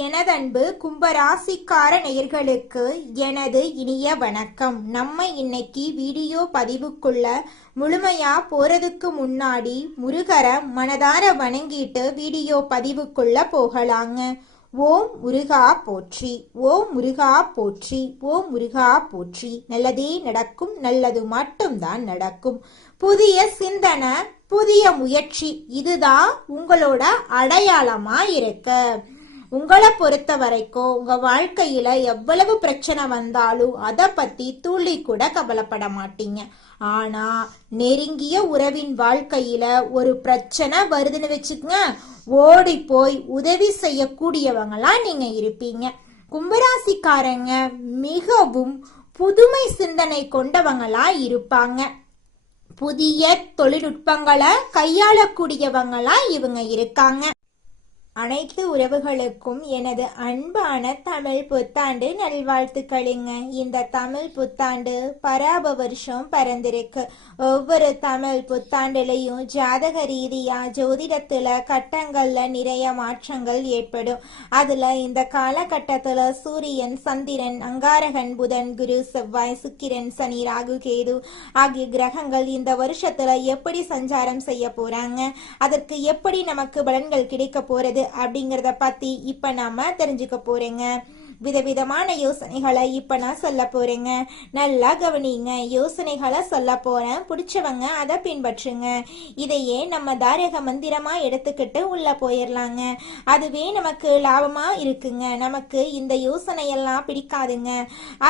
எனதன்பு கும்பராசிக்கார நேயர்களுக்கு எனது இனிய வணக்கம். நம்ம இன்னைக்கு வீடியோ பதிவுக்குள்ள முழுமையா போறதுக்கு முன்னாடி முருகரை மனதார வணங்கிட்டு வீடியோ பதிவுக்குள்ள போகலாங்க. ஓம் முருகா போற்றி, ஓம் முருகா போற்றி, ஓம் முருகா போற்றி. நல்லதே நடக்கும், நல்லது மட்டும்தான் நடக்கும். புதிய சிந்தனை, புதிய முயற்சி, இதுதான் உங்களோட அடையாளமா இருக்கு. உங்களை பொறுத்த வரைக்கும் உங்க வாழ்க்கையில எவ்வளவு பிரச்சனை வந்தாலும் அதை பத்தி துளி கூட கவலைப்பட மாட்டீங்க. ஆனா நெருங்கிய உறவின் வாழ்க்கையில ஒரு பிரச்சனை வருதுன்னு வச்சுக்கங்க, ஓடி போய் உதவி செய்யக்கூடியவங்களா நீங்க இருப்பீங்க. கும்பராசிக்காரங்க மிகவும் புதுமை சிந்தனை கொண்டவங்களா இருப்பாங்க. புதிய தொழில்நுட்பங்களை கையாளக்கூடியவங்களா இவங்க இருக்காங்க. அனைத்து உறவுகளுக்கும் எனது அன்பான தமிழ் புத்தாண்டு நல்வாழ்த்துக்களுங்க. இந்த தமிழ் புத்தாண்டு பராப வருஷம் பறந்திருக்கு. ஒவ்வொரு தமிழ் புத்தாண்டுலையும் ஜாதக ரீதியா ஜோதிடத்துல கட்டங்கள்ல நிறைய மாற்றங்கள் ஏற்படும். அதுல இந்த காலகட்டத்துல சூரியன், சந்திரன், அங்காரகன், புதன், குரு, செவ்வாய், சுக்கிரன், சனி, ராகு, கேது ஆகிய கிரகங்கள் இந்த வருஷத்துல எப்படி சஞ்சாரம் செய்ய போறாங்க, அதற்கு எப்படி நமக்கு பலன்கள் கிடைக்க போறது அப்படிங்கறத பத்தி இப்ப நாம தெரிஞ்சுக்க போறேங்க. விதவிதமான யோசனைகளை இப்ப நான் சொல்ல போறேங்க. நல்லா கவனிங்க. யோசனைகளை சொல்ல போறேன், பிடிச்சவங்க அதை பின்பற்றுங்க. இதையே நம்ம தாரக மந்திரமா எடுத்துக்கிட்டு உள்ள போயிடலாங்க. அதுவே நமக்கு லாபமா இருக்குங்க. நமக்கு இந்த யோசனையெல்லாம் பிடிக்காதுங்க.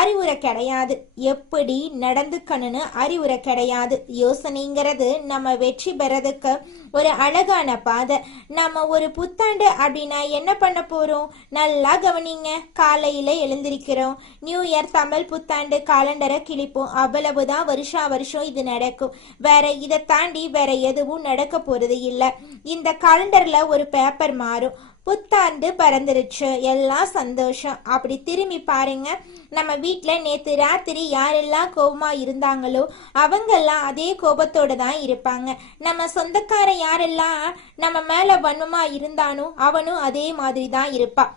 அறிவுரை கிடையாது, எப்படி நடந்துக்கணும்னு அறிவுரை கிடையாது. யோசனைங்கிறது நம்ம வெற்றி பெறதுக்கு ஒரு அழகான பாதை. நம்ம ஒரு புத்தாண்டு அப்படின்னா என்ன பண்ண போறோம்? நல்லா கவனிங்க. காலையில எழுந்திருக்கிறோம், நியூ இயர் தமிழ் புத்தாண்டு காலண்டரை கிழிப்போம், அவ்வளவுதான். வருஷா வருஷம் இது நடக்கும். வேற இதை தாண்டி வேற எதுவும் நடக்க போறது இல்லை. இந்த காலண்டர்ல ஒரு பேப்பர் மாறும். புத்தாண்டு பறந்துருச்சு, எல்லாம் சந்தோஷம். அப்படி திரும்பி பாருங்க, நம்ம வீட்டுல நேத்து ராத்திரி யாரெல்லாம் கோபமா இருந்தாங்களோ அவங்கெல்லாம் அதே கோபத்தோட தான் இருப்பாங்க. நம்ம சொந்தக்கார யாரெல்லாம் நம்ம மேல வன்மமா இருந்தானோ அவனும் அதே மாதிரி தான் இருப்பான்.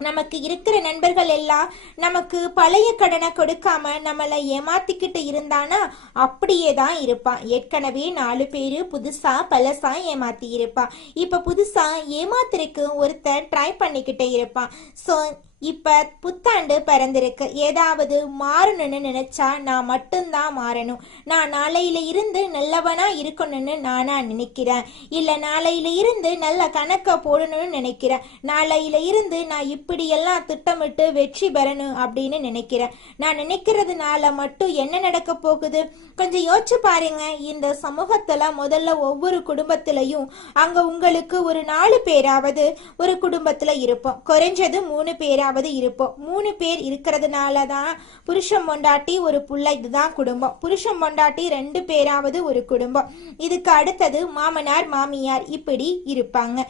நமக்கு இருக்கிற நண்பர்கள் எல்லாம் நமக்கு பழைய கடனை கொடுக்காம நம்மளை ஏமாத்திக்கிட்டு இருந்தானா அப்படியே தான் இருப்பான். ஏற்கனவே 4 பேரு புதுசா பழசா ஏமாத்தி இருப்பான். இப்ப புதுசா ஏமாத்திருக்கு ஒருத்தன் ட்ரை பண்ணிக்கிட்டே இருப்பான். ஸோ இப்ப புத்தாண்டு பிறந்திருக்கு. ஏதாவது மாறணும்னு நினைச்சா நான் மட்டும்தான் மாறணும். நான் நாளையில இருந்து நல்லவனா இருக்கணும்னு நானா நினைக்கிறேன். இல்ல நாளையில இருந்து நல்ல கணக்க போடணும்னு நினைக்கிறேன். நாளையில இருந்து நான் இப்படி எல்லாம் திட்டமிட்டு வெற்றி பெறணும் அப்படின்னு நினைக்கிறேன். நான் நினைக்கிறதுனால மட்டும் என்ன நடக்க போகுது? கொஞ்சம் யோசிச்சு பாருங்க. இந்த சமூகத்துல முதல்ல ஒவ்வொரு குடும்பத்திலையும் அங்க உங்களுக்கு ஒரு 4 பேராவது ஒரு குடும்பத்துல இருப்போம். குறைஞ்சது 3 பேராவது இருப்போம். 3 பேர் இருக்கிறதுனாலதான் புருஷன் பொண்டாட்டி ஒரு புள்ள, இதுதான் குடும்பம். புருஷன் பொண்டாட்டி 2 பேராவது ஒரு குடும்பம். இதுக்கு அடுத்தது மாமனார் மாமியார், இப்படி இருப்பாங்க.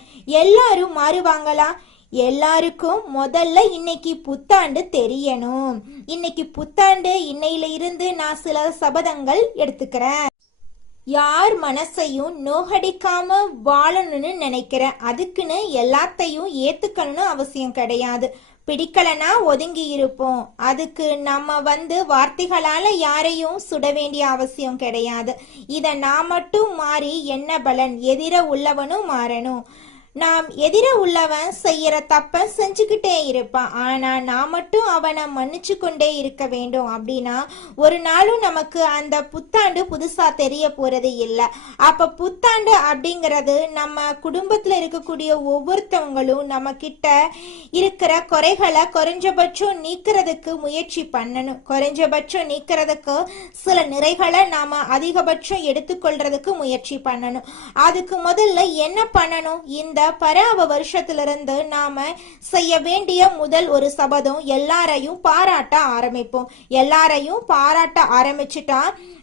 எல்லாரும் மாறுவாங்களா? எல்லாருக்கும் முதல்ல இன்னைக்கு புத்தாண்டு தெரியணும். இன்னைக்கு புத்தாண்டு, இன்னையில இருந்து நான் சில சபதங்கள் எடுத்துக்கிறேன். யார் மனசையும் நோகடிக்காம வாழணும்னு நினைக்கிறேன். அதுக்குன்னு எல்லாத்தையும் ஏத்துக்கணும்னு அவசியம் கிடையாது. பிடிக்கலனா ஒதுங்கி இருப்போம். அதுக்கு நம்ம வார்த்தைகளால யாரையும் சுட வேண்டிய அவசியம் கிடையாது. இத நான் மட்டும் மாறி என்ன பலன்? எதிர உள்ளவனும் மாறணும். நாம் எதிர உள்ளவன் செய்யற தப்ப செஞ்சுக்கிட்டே இருப்பான். ஆனா நான் மட்டும் அவனை மன்னிச்சு கொண்டே இருக்க வேண்டும். அப்படின்னா ஒரு நாளும் நமக்கு அந்த புத்தாண்டு புதுசா தெரிய போறது இல்லை. அப்ப புத்தாண்டு அப்படிங்கிறது நம்ம குடும்பத்துல இருக்கக்கூடிய ஒவ்வொருத்தவங்களும் நம்ம கிட்ட இருக்கிற குறைகளை குறைஞ்சபட்சம் நீக்கிறதுக்கு முயற்சி பண்ணணும். குறைஞ்சபட்சம் நீக்கிறதுக்கு சில நிறைகளை நாம அதிகபட்சம் எடுத்துக்கொள்றதுக்கு முயற்சி பண்ணணும். அதுக்கு முதல்ல என்ன பண்ணணும்? இந்த பராப வருஷத்திலிருந்து நாம செய்ய வேண்டிய முதல் ஒரு சபதம், எல்லாரையும் பாராட்ட ஆரம்பிப்போம். எல்லாரையும் பாராட்ட ஆரம்பிச்சுட்டா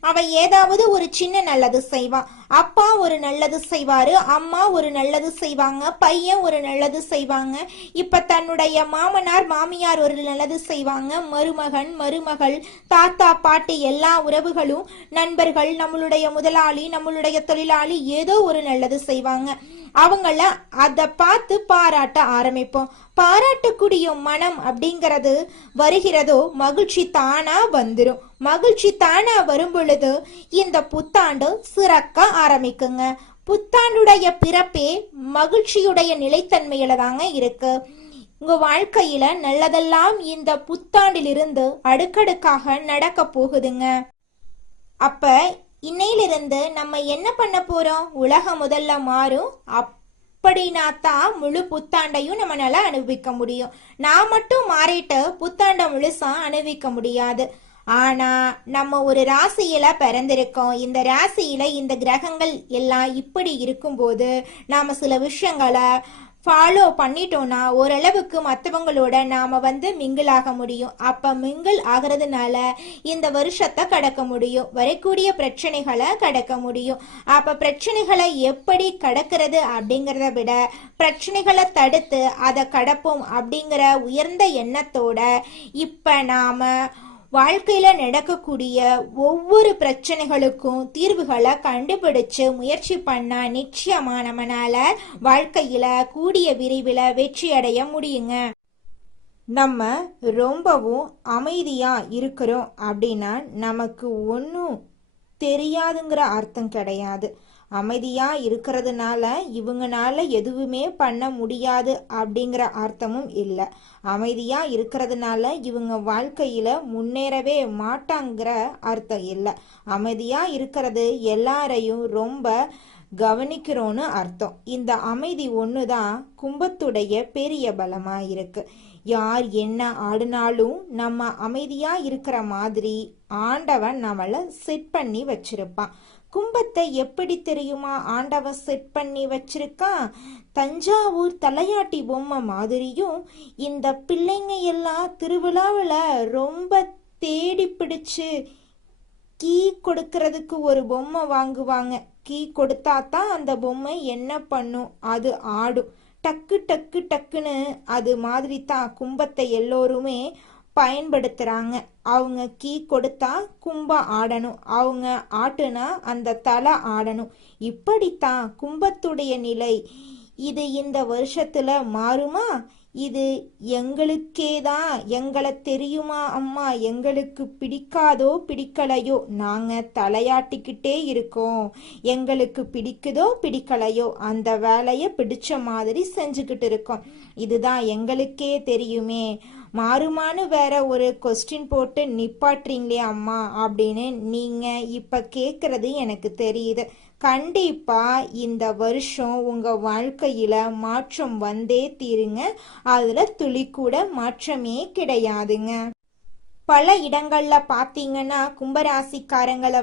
அவன் ஏதாவது ஒரு சின்ன நல்லது செய்வான். அப்பா ஒரு நல்லது செய்வாரு, அம்மா ஒரு நல்லது செய்வாங்க, பையன் ஒரு நல்லது செய்வாங்க. இப்ப தன்னுடைய மாமனார் மாமியார் ஒரு நல்லது செய்வாங்க, மருமகன் மருமகள் தாத்தா பாட்டி எல்லா உறவுகளும் நண்பர்கள் நம்மளுடைய முதலாளி நம்மளுடைய தொழிலாளி ஏதோ ஒரு நல்லது செய்வாங்க. அவங்கள அதை பார்த்து பாராட்ட ஆரம்பிப்போம். பாராட்டக்கூடிய மனம் அப்படிங்கிறது வருகிறதோ மகிழ்ச்சி தானா வந்துடும். மகிழ்ச்சி தானா வரும் பொழுது இந்த புத்தாண்டு சிறக்க ஆரம்பிக்குங்க. புத்தாண்டுடைய பிறப்பே மகிழ்ச்சியுடைய நிலைத்தன்மையில தாங்க இருக்கு. உங்க வாழ்க்கையில நல்லதெல்லாம் இந்த புத்தாண்டிலிருந்து அடுக்கடுக்காக நடக்க போகுதுங்க. அப்ப இன்னையிலிருந்து நம்ம என்ன பண்ண போறோம்? உலகம் முதல்ல மாறும். அப்படின்னா தான் முழு புத்தாண்டையும் நம்மளால அனுபவிக்க முடியும். நான் மட்டும் மாறிட்டு புத்தாண்டை முழுசா அனுபவிக்க முடியாது. ஆனா நம்ம ஒரு ராசியில பிறந்திருக்கோம். இந்த ராசியில இந்த கிரகங்கள் எல்லாம் இப்படி இருக்கும்போது நாம சில விஷயங்களை ஃபாலோ பண்ணிட்டோம்னா ஓரளவுக்கு மற்றவங்களோட நாம மிங்கிள் ஆக முடியும். அப்ப மிங்கிள் ஆகிறதுனால இந்த வருஷத்தை கடக்க முடியும். வரக்கூடிய பிரச்சனைகளை கடக்க முடியும். அப்ப பிரச்சனைகளை எப்படி கடக்கிறது அப்படிங்கிறத விட பிரச்சனைகளை தடுத்து அதை கடப்போம் அப்படிங்கிற உயர்ந்த எண்ணத்தோட இப்ப நாம வாழ்க்கையில நடக்கக்கூடிய ஒவ்வொரு பிரச்சனைகளுக்கும் தீர்வுகளை கண்டுபிடிச்சு முயற்சி பண்ணா நிச்சயமா நம்மளால வாழ்க்கையில கூடிய விரைவில் வெற்றி அடைய முடியுங்க. நம்ம ரொம்பவும் அமைதியா இருக்கிறோம் அப்படின்னா நமக்கு ஒன்றும் தெரியாதுங்கிற அர்த்தம் கிடையாது. அமைதியா இருக்கிறதுனால இவங்கனால எதுவுமே பண்ண முடியாது அப்படிங்கிற அர்த்தமும் இல்லை. அமைதியா இருக்கிறதுனால இவங்க வாழ்க்கையில முன்னேறவே மாட்டாங்கிற அர்த்தம் இல்லை. அமைதியா இருக்கிறது எல்லாரையும் ரொம்ப கவனிக்கிறோன்னு அர்த்தம். இந்த அமைதி ஒண்ணுதான் கும்பத்துடைய பெரிய பலமா இருக்கு. யார் என்ன ஆடினாலும் நம்ம அமைதியா இருக்கிற மாதிரி ஆண்டவன் நம்மள செட் பண்ணி வச்சிருப்பான். கும்பத்தை எப்படி தெரியுமா ஆண்டவன் செட் பண்ணி வச்சிருக்கான்? தஞ்சாவூர் தலையாட்டி பொம்மை மாதிரியும் இந்த பிள்ளைங்க எல்லாம் திருவிழாவில் ரொம்ப தேடி பிடிச்சு கீ கொடுக்கறதுக்கு ஒரு பொம்மை வாங்குவாங்க. கீ கொடுத்தா தான் அந்த பொம்மை என்ன பண்ணும்? அது ஆடும். டக்கு டக்கு டக்குன்னு அது மாதிரி தான் கும்பத்தை எல்லோருமே பயன்படுத்துறாங்க. அவங்க கீ கொடுத்தா கும்பம் ஆடணும், அவங்க ஆட்டுனா அந்த தலை ஆடணும். இப்படித்தான் கும்பத்துடைய நிலை. இது இந்த வருஷத்துல மாறுமா? இது எங்களுக்கேதான். எங்களை தெரியுமா அம்மா? எங்களுக்கு பிடிக்காதோ பிடிக்கலையோ நாங்க தலையாட்டிக்கிட்டே இருக்கோம். எங்களுக்கு பிடிக்குதோ பிடிக்கலையோ அந்த வேலையை பிடிச்ச மாதிரி செஞ்சுக்கிட்டு இருக்கோம். இதுதான் எங்களுக்கே தெரியுமே. மாறுமானு வேற ஒரு கொஸ்டின் போட்டு நிப்பாட்டுறீங்களே அம்மா அப்படின்னு நீங்க இப்ப கேக்குறது எனக்கு தெரியுது. கண்டிப்பா இந்த வருஷம் உங்க வாழ்க்கையில மாற்றம் வந்தே தீருங்க. அதுல துளி கூட மாற்றமே கிடையாதுங்க. பல இடங்கள்ல பாத்தீங்கன்னா கும்பராசிக்காரங்களை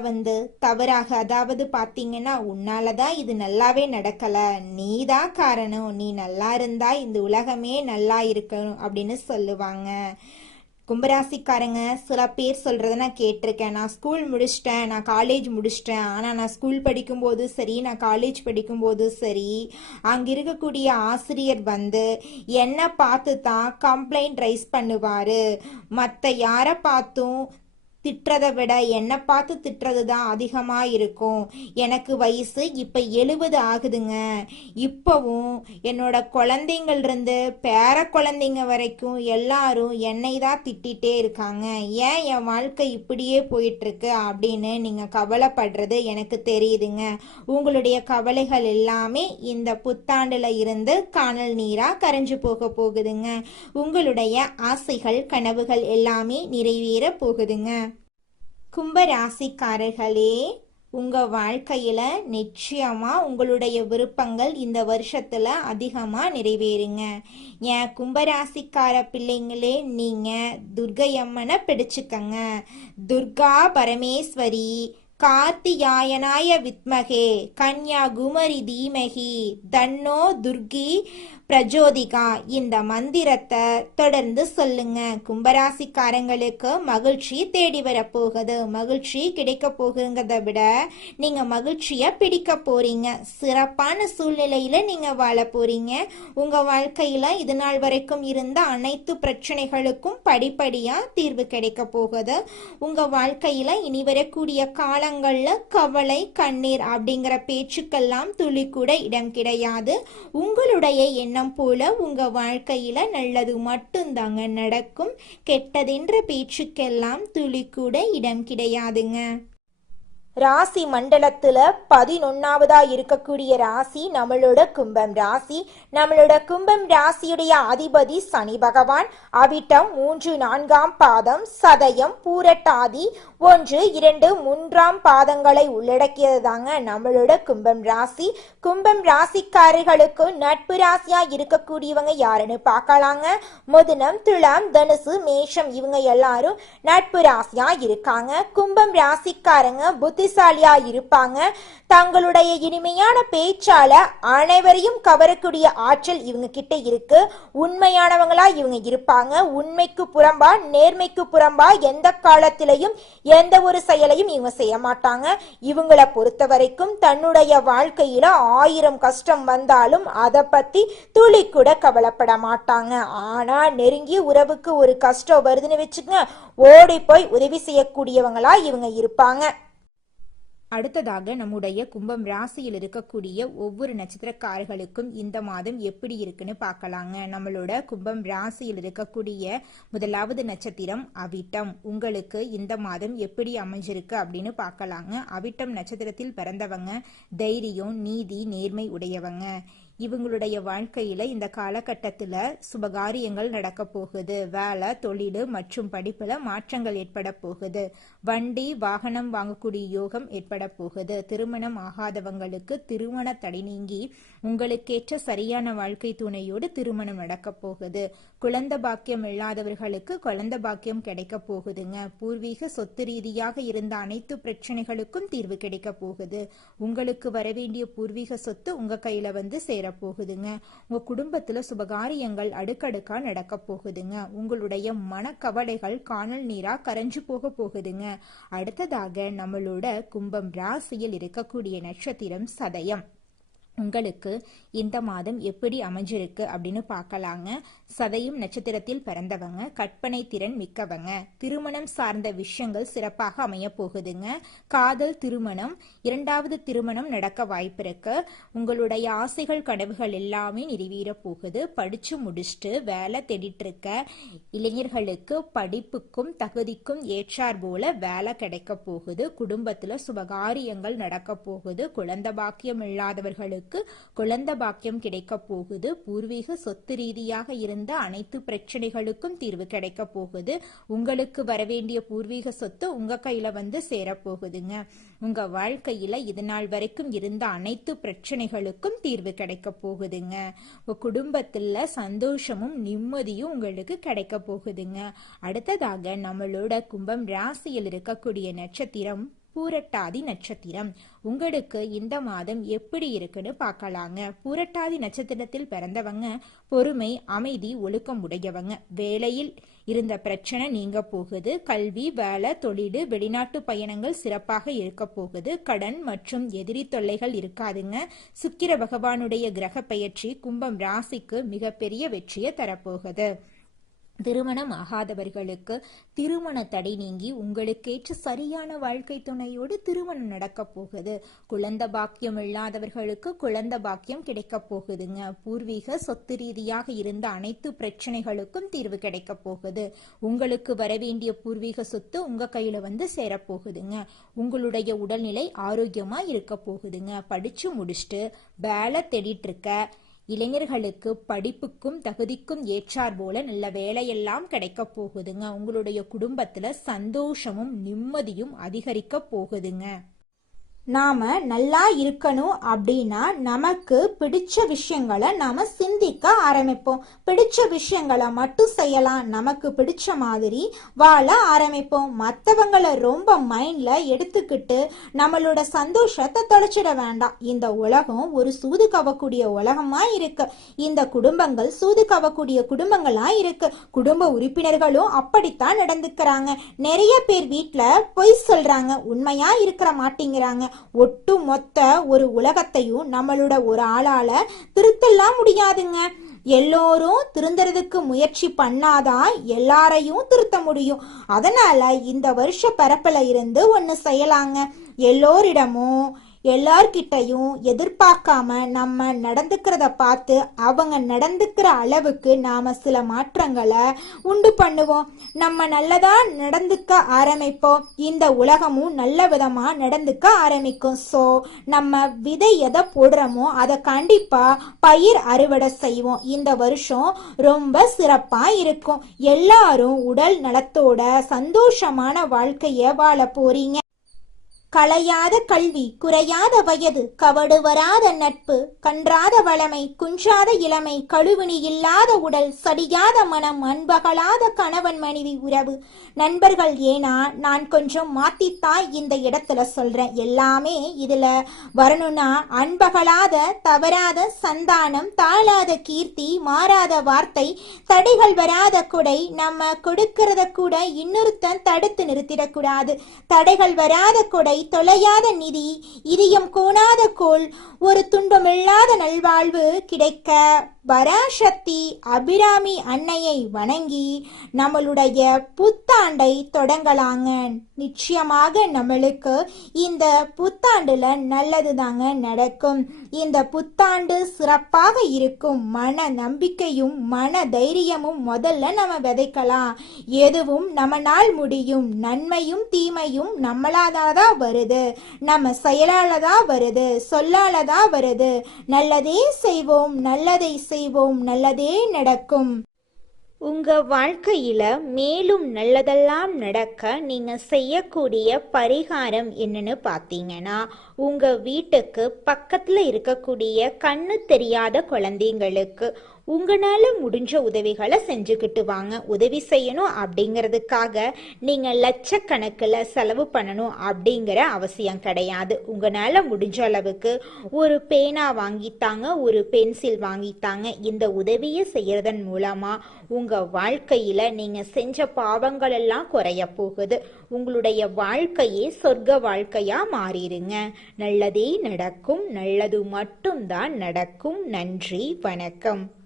தவறாக, அதாவது பாத்தீங்கன்னா உன்னாலதான் இது நல்லாவே நடக்கல, நீதான் காரணம், நீ நல்லா இருந்தா இந்த உலகமே நல்லா இருக்கணும் அப்படின்னு சொல்லுவாங்க. கும்பராசிக்காரங்க சில பேர் சொல்றத நான் கேட்டிருக்கேன். நான் ஸ்கூல் முடிச்சிட்டேன், நான் காலேஜ் முடிச்சிட்டேன். ஆனால் நான் ஸ்கூல் படிக்கும்போது சரி, நான் காலேஜ் படிக்கும்போது சரி, அங்கே இருக்கக்கூடிய ஆசிரியர் என்னை பார்த்து தான் கம்ப்ளைண்ட் ரைஸ் பண்ணுவார். மற்ற யாரை பார்த்தும் திட்டுறதை விட என்னை பார்த்து திட்டுறது தான் அதிகமாக இருக்கும். எனக்கு வயசு இப்போ 70 ஆகுதுங்க. இப்போவும் என்னோட குழந்தைங்கள்ருந்து பேர குழந்தைங்க வரைக்கும் எல்லாரும் என்னை தான் திட்டிகிட்டே இருக்காங்க. ஏன் என் வாழ்க்கை இப்படியே போயிட்டுருக்கு அப்படின்னு நீங்கள் கவலைப்படுறது எனக்கு தெரியுதுங்க. உங்களுடைய கவலைகள் எல்லாமே இந்த புத்தாண்டில் இருந்து காணல் நீராக கரைஞ்சு போக போகுதுங்க. உங்களுடைய ஆசைகள் கனவுகள் எல்லாமே நிறைவேற போகுதுங்க. கும்பராசிக்காரர்களே, உங்க வாழ்க்கையில நிச்சயமா உங்களுடைய விருப்பங்கள் இந்த வருஷத்துல அதிகமா நிறைவேறுங்க. என் கும்பராசிக்கார பிள்ளைங்களே, நீங்க துர்க்கையம்மனை பிடிச்சுக்கங்க. துர்கா பரமேஸ்வரி கார்த்தியாயனாய வித்மகே கன்யாகுமரி தீமகி தன்னோ துர்கி பிரஜோதிகா இந்த மந்திரத்தை தொடர்ந்து சொல்லுங்க. கும்பராசிக்காரங்களுக்கு மகிழ்ச்சி தேடி வரப்போகுது. மகிழ்ச்சி கிடைக்க போகுங்கிறத விட நீங்க மகிழ்ச்சிய பிடிக்க போறீங்க. சிறப்பான சூழ்நிலையில நீங்க வாழ போறீங்க. உங்க வாழ்க்கையில இது நாள் வரைக்கும் இருந்த அனைத்து பிரச்சனைகளுக்கும் படிப்படியா தீர்வு கிடைக்க போகுது. உங்க வாழ்க்கையில இனி வரக்கூடிய கால காலங்கள்ல கவலை கண்ணீர் அப்படிங்கிற பேச்சுக்கெல்லாம் துளி கூட இடம் கிடையாது. உங்களுடைய எண்ணம் போல உங்க வாழ்க்கையில நல்லது மட்டும்தாங்க நடக்கும். கெட்டதென்ற பேச்சுக்கெல்லாம் துளி கூட இடம் கிடையாதுங்க. ராசி மண்டலத்துல 11வதா இருக்கக்கூடிய ராசி நம்மளோட கும்பம் ராசி. நம்மளோட கும்பம் ராசியுடைய அதிபதி சனி பகவான். அவிட்டம் 3, 4ஆம் பாதம், சதயம், பூரட்டாதி 1, 2, 3ஆம் பாதங்களை உள்ளடக்கியது தாங்க நம்மளோட கும்பம் ராசி. கும்பம் ராசிக்காரர்களுக்கு நட்பு ராசியா இருக்கக்கூடியவங்க யாருன்னு பார்க்கலாங்க. மிதுனம், துலாம், தனுசு, மேஷம் இவங்க எல்லாரும் நட்பு ராசியா இருக்காங்க. கும்பம் ராசிக்காரங்க புத்திசாலியா இருப்பாங்க. தங்களுடைய இனிமையான பேச்சால அனைவரையும் கவரக்கூடிய ஆற்றல் இவங்க கிட்ட இருக்கு. உண்மையானவங்களா இவங்க இருப்பாங்க. உண்மைக்கு புறம்பா நேர்மைக்கு புறம்பா எந்த காலத்திலையும் எந்த ஒரு செயலையும் இவங்க செய்ய மாட்டாங்க. இவங்களை பொறுத்த வரைக்கும் தன்னுடைய வாழ்க்கையில 1000 கஷ்டம் வந்தாலும் அதை பத்தி துளி கூட கவலைப்பட மாட்டாங்க. ஆனா நெருங்கிய உறவுக்கு ஒரு கஷ்டம் வருதுன்னு வச்சுக்கோங்க, ஓடி போய் உதவி செய்யக்கூடியவங்களா இவங்க இருப்பாங்க. அடுத்ததாக நம்முடைய கும்பம் ராசியில் இருக்கக்கூடிய ஒவ்வொரு நட்சத்திரக்காரர்களுக்கும் இந்த மாதம் எப்படி இருக்குன்னு பார்க்கலாங்க. நம்மளோட கும்பம் ராசியில் இருக்கக்கூடிய முதலாவது நட்சத்திரம் அவிட்டம். உங்களுக்கு இந்த மாதம் எப்படி அமைஞ்சிருக்கு அப்படின்னு பார்க்கலாங்க. அவிட்டம் நட்சத்திரத்தில் பிறந்தவங்க தைரியம், நீதி, நேர்மை உடையவங்க. இவங்களுடைய வாழ்க்கையில இந்த காலகட்டத்தில் சுபகாரியங்கள் நடக்க போகுது. வேலை, தொழில் மற்றும் படிப்புல மாற்றங்கள் ஏற்பட போகுது. வண்டி வாகனம் வாங்கக்கூடிய யோகம் ஏற்பட போகுது. திருமணம் ஆகாதவங்களுக்கு திருமண தடை நீங்கி உங்களுக்கேற்ற சரியான வாழ்க்கை துணையோடு திருமணம் நடக்க போகுது. குழந்தை பாக்கியம் இல்லாதவர்களுக்கு குழந்தை பாக்கியம் கிடைக்க போகுதுங்க. பூர்வீக சொத்து ரீதியாக இருந்த அனைத்து பிரச்சனைகளுக்கும் தீர்வு கிடைக்க போகுது. உங்களுக்கு வரவேண்டிய பூர்வீக சொத்து உங்க கையில வந்து சேர போகுதுங்க. உங்க குடும்பத்துல சுபகாரியங்கள் அடுக்கடுக்கா நடக்க போகுதுங்க. உங்களுடைய மனக்கவலைகள் காணல் நீரா கரைஞ்சு போக போகுதுங்க. அடுத்ததாக நம்மளோட கும்பம் ராசியில் இருக்கக்கூடிய நட்சத்திரம் சதயம். உங்களுக்கு இந்த மாதம் எப்படி அமைஞ்சிருக்கு அப்படின்னு பார்க்கலாங்க. சதயம் நட்சத்திரத்தில் பிறந்தவங்க கற்பனை திறன் மிக்கவங்க. திருமணம் சார்ந்த விஷயங்கள் சிறப்பாக அமைய போகுதுங்க. காதல் திருமணம், 2வது திருமணம் நடக்க வாய்ப்பு இருக்கு. உங்களுடைய ஆசைகள் கனவுகள் எல்லாமே நிறைவேற போகுது. படிச்சு முடிச்சுட்டு வேலை தேடிட்டு இருக்க இளைஞர்களுக்கு படிப்புக்கும் தகுதிக்கும் ஏற்றார் போல வேலை கிடைக்க போகுது. குடும்பத்துல சுபகாரியங்கள் நடக்க போகுது. குழந்தை பாக்கியம் இல்லாதவர்களுக்கு குழந்தை பாக்கியம் கிடைக்க போகுது. பூர்வீக சொத்து ரீதியாக இருந்த அனைத்து பிரச்சனைகளுக்கும் தீர்வு கிடைக்க போகுது. உங்களுக்கு வரவேண்டிய பூர்வீக சொத்து உங்க கையில வந்து சேர போகுதுங்க. உங்க வாழ்க்கையில இது நாள் வரைக்கும் இருந்த அனைத்து பிரச்சனைகளுக்கும் தீர்வு கிடைக்க போகுதுங்க. உங்க குடும்பத்துல சந்தோஷமும் நிம்மதியும் உங்களுக்கு கிடைக்க போகுதுங்க. அடுத்ததாக நம்மளோட கும்பம் ராசியில் இருக்கக்கூடிய நட்சத்திரம் பூரட்டாதி நட்சத்திரம். உங்களுக்கு இந்த மாதம் எப்படி இருக்குன்னு பார்க்கலாங்க. பூரட்டாதி நட்சத்திரத்தில் பிறந்தவங்க பொறுமை, அமைதி, ஒழுக்கம் உடையவங்க. வேலையில் இருந்த பிரச்சனை நீங்க போகுது. கல்வி, வேலை, தொழில், வெளிநாட்டு பயணங்கள் சிறப்பாக இருக்க போகுது. கடன் மற்றும் எதிரி தொல்லைகள் இருக்காதுங்க. சுக்கிர பகவானுடைய கிரக பெயர்ச்சி கும்பம் ராசிக்கு மிகப்பெரிய வெற்றியை தரப்போகுது. திருமணம் ஆகாதவர்களுக்கு திருமண தடை நீங்கி உங்களுக்கேற்ற சரியான வாழ்க்கை துணையோடு திருமணம் நடக்க போகுது. குழந்தை பாக்கியம் இல்லாதவர்களுக்கு குழந்தை பாக்கியம் கிடைக்க போகுதுங்க. பூர்வீக சொத்து ரீதியாக இருந்த அனைத்து பிரச்சனைகளுக்கும் தீர்வு கிடைக்க போகுது. உங்களுக்கு வரவேண்டிய பூர்வீக சொத்து உங்க கையில வந்து சேரப்போகுதுங்க. உங்களுடைய உடல்நிலை ஆரோக்கியமா இருக்க போகுதுங்க. படிச்சு முடிச்சுட்டு வேலை தேடிட்டு இருக்க இளைஞர்களுக்கு படிப்புக்கும் தகுதிக்கும் ஏற்றார் போல நல்ல வேலையெல்லாம் கிடைக்க போகுதுங்க. உங்களுடைய குடும்பத்துல சந்தோஷமும் நிம்மதியும் அதிகரிக்க போகுதுங்க. நாம நல்லா இருக்கணும் அப்படின்னா நமக்கு பிடிச்ச விஷயங்களை நாம சிந்திக்க ஆரம்பிப்போம். பிடிச்ச விஷயங்களை மட்டும் செய்யலாம். நமக்கு பிடிச்ச மாதிரி வாழ ஆரம்பிப்போம். மற்றவங்களை ரொம்ப மைண்ட்ல எடுத்துக்கிட்டு நம்மளோட சந்தோஷத்தை தொலைச்சிட வேண்டாம். இந்த உலகம் ஒரு சூது கவக்கூடிய உலகமா இருக்கு. இந்த குடும்பங்கள் சூது கவக்கூடிய குடும்பங்களா இருக்கு. குடும்ப உறுப்பினர்களும் அப்படித்தான் நடந்துக்கிறாங்க. நிறைய பேர் வீட்டுல பொய் சொல்றாங்க, உண்மையா இருக்கிற மாட்டேங்கிறாங்க. ஒட்டு மொத்த ஒரு உலகத்தையும் நம்மளோட ஒரு ஆளால திருத்தலாம் முடியாதுங்க. எல்லோரும் திருந்துறதுக்கு முயற்சி பண்ணாதான் எல்லாரையும் திருத்த முடியும். அதனால இந்த வருஷ பரப்புல இருந்து ஒண்ணு செய்யலாங்க. எல்லோரிடமும் எல்லார்கிட்டையும் எதிர்பார்க்காம நம்ம நடந்துக்கிறத பார்த்து அவங்க நடந்துக்கிற அளவுக்கு நாம சில மாற்றங்களை உண்டு பண்ணுவோம். நம்ம நல்லதா நடந்துக்க ஆரம்பிப்போம். இந்த உலகமும் நல்ல விதமா நடந்துக்க ஆரம்பிக்கும். ஸோ நம்ம விதை எதை போடுறோமோ அதை கண்டிப்பா பயிர் அறுவடை செய்வோம். இந்த வருஷம் ரொம்ப சிறப்பா இருக்கும். எல்லாரும் உடல் நலத்தோட சந்தோஷமான வாழ்க்கைய வாழ போறீங்க. களையாத கல்வி, குறையாத வயது, கவடு வராத நட்பு, கன்றாத வளமை, குன்றாத இளமை, கழுவினி இல்லாத உடல், சடியாத மனம், அன்பகலாத கணவன் மனைவி உறவு, நண்பர்கள். ஏன்னா நான் கொஞ்சம் மாத்தித்தான் இந்த இடத்துல சொல்றேன். எல்லாமே இதுல வரணும்னா அன்பகலாத, தவறாத சந்தானம், தாழாத கீர்த்தி, மாறாத வார்த்தை, தடைகள் வராத கொடை, நம்ம கொடுக்கறத கூட இன்னொருத்தன் தடுத்து நிறுத்திடக்கூடாது. தடைகள் வராத கொடை, தொலையாத நிதி, இதயம் கோணாத கோல், ஒரு துன்பமில்லாத நல்வாழ்வு கிடைக்க பராசக்தி அபிராமி அன்னையை வணங்கி நம்மளுடைய புத்தாண்டை தொடங்கலாங்க. நிச்சயமாக நம்மளுக்கு இந்த புத்தாண்டுல நல்லது தாங்க நடக்கும். இந்த புத்தாண்டு சிறப்பாக இருக்கும். மன நம்பிக்கையும் மன தைரியமும் முதல்ல நம்ம விதைக்கலாம். எதுவும் நம்மளால் முடியும். நன்மையும் தீமையும் நம்மளாதான் வருது. நம்ம செயலாலதான் வருது, சொல்லாலதான் வருது. நல்லதே செய்வோம், நல்லதை செய்வோம், நல்லதே நடக்கும். உங்க வாழ்க்கையில மேலும் நல்லதெல்லாம் நடக்க நீங்க செய்யக்கூடிய பரிகாரம் என்னன்னு பார்த்தீங்கன்னா, உங்க வீட்டுக்கு பக்கத்துல இருக்கக்கூடிய கண்ணு தெரியாத குழந்தைங்களுக்கு உங்களால முடிஞ்ச உதவிகளை செஞ்சுக்கிட்டு வாங்க. உதவி செய்யணும் அப்படிங்கிறதுக்காக நீங்க லட்சக்கணக்கில் செலவு பண்ணணும் அப்படிங்கிற அவசியம் கிடையாது. உங்களால முடிஞ்ச அளவுக்கு ஒரு பேனா வாங்கித்தாங்க, ஒரு பென்சில் வாங்கித்தாங்க. இந்த உதவியை செய்யறதன் மூலமா உங்க வாழ்க்கையில நீங்க செஞ்ச பாவங்கள் எல்லாம் குறைய போகுது. உங்களுடைய வாழ்க்கையே சொர்க்க வாழ்க்கையா மாறிடுங்க. நல்லதே நடக்கும். நல்லது மட்டும்தான் நடக்கும். நன்றி, வணக்கம்.